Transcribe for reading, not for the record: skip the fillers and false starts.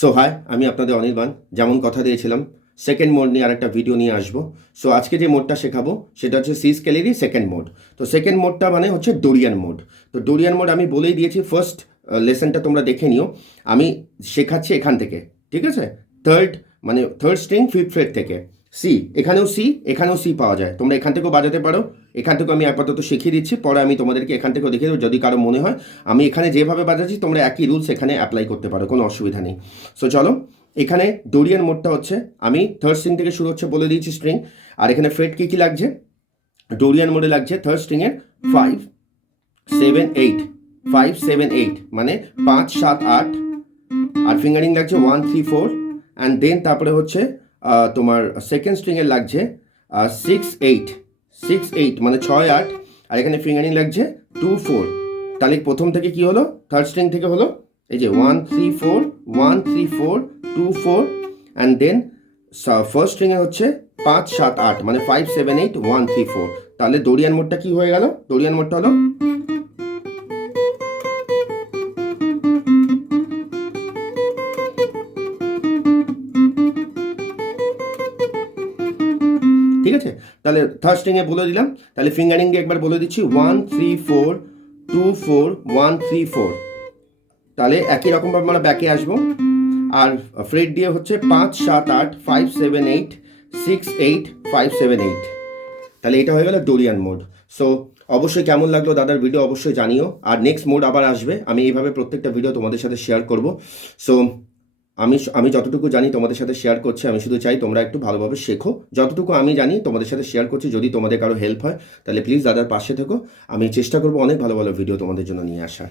So high, আমি আপনাদের অনির্বাণ। যেমন কথা দিয়েছিলাম, সেকেন্ড মোড নিয়ে আরেকটা ভিডিও নিয়ে আসবো। সো আজকে যে মোডটা শেখাবো সেটা হচ্ছে সি স্কেলেরই সেকেন্ড মোড। তো সেকেন্ড মোডটা মানে হচ্ছে ডোরিয়ান মোড। তো ডোরিয়ান মোড আমি বলেই দিয়েছি, ফার্স্ট লেসনটা তোমরা দেখে নিও। আমি শেখাচ্ছি এখান থেকে, ঠিক আছে? থার্ড স্ট্রিং ফিফথ ফ্রেট থেকে সি, এখানেও সি পাওয়া যায়। তোমরা এখান থেকেও বাজাতে পারো। এখান থেকেও আমি আপাতত শিখিয়ে দিচ্ছি, পরে আমি তোমাদেরকে এখান থেকেও দেখিয়ে দেবো। যদি কারো মনে হয় আমি এখানে যেভাবে বাজাচ্ছি তোমরা একই রুলস এখানে অ্যাপ্লাই করতে পারো, কোনো অসুবিধা নেই। সো চলো, এখানে ডোরিয়ান মোডটা হচ্ছে আমি থার্ড স্ট্রিং থেকে শুরু হচ্ছে বলে দিয়েছি স্ট্রিং। আর এখানে ফ্রেট কী কী লাগছে ডোরিয়ান মোডে লাগছে? থার্ড স্ট্রিংয়ের 5, 7, 8, 5, 7, 8 মানে 5, 7, 8। আর ফিঙ্গারিং লাগছে 1, 3, 4। অ্যান্ড দেন তারপরে হচ্ছে তোমার সেকেন্ড স্ট্রিংয়ের লাগছে 6, 8, 6, 8 মানে 6, 8। আর এখানে ফিঙ্গারিং লাগছে 2, 4। তাহলে প্রথম থেকে কি হলো? থার্ড স্ট্রিং থেকে হলো এই যে 1, 3, 4, 1, 3, 4, 2, 4। অ্যান্ড দেন ফার্স্ট স্ট্রিংয়ে হচ্ছে 5, 7, 8 মানে 5, 7, 8, 1, 3, 4। তাহলে ডোরিয়ান মোডটা কি হয়ে গেল? ডোরিয়ান মোডটা হলো ঠিক আছে। তাহলে থার্ড স্ট্রিংয়ে বলে দিলাম। তাহলে ফিঙ্গারিং দিয়ে একবার বলে দিচ্ছি 1, 3, 4, 2, 4, 1, 3, 4। তাহলে একই রকমভাবে আমরা ব্যাকে আসবো। আর ফ্রেড দিয়ে হচ্ছে 5, 7, 8, 5, 7, 8, 6, 8, 5, 7, 8। তাহলে এটা হয়ে গেল ডোরিয়ান মোড। সো অবশ্যই কেমন লাগলো দাদার ভিডিও অবশ্যই জানিও। আর নেক্সট মোড আবার আসবে, আমি এইভাবে প্রত্যেকটা ভিডিও তোমাদের সাথে শেয়ার করব। সো আমি যতটুকু জানি তোমাদের সাথে শেয়ার করছি। আমি শুধু চাই তোমরা একটু ভালোভাবে শেখো। যতটুকু আমি জানি তোমাদের সাথে শেয়ার করছি। যদি তোমাদের কারো হেল্প হয় তাহলে প্লিজ দাদার পাশে থেকো। আমি চেষ্টা করবো অনেক ভালো ভালো ভিডিও তোমাদের জন্য নিয়ে আসার।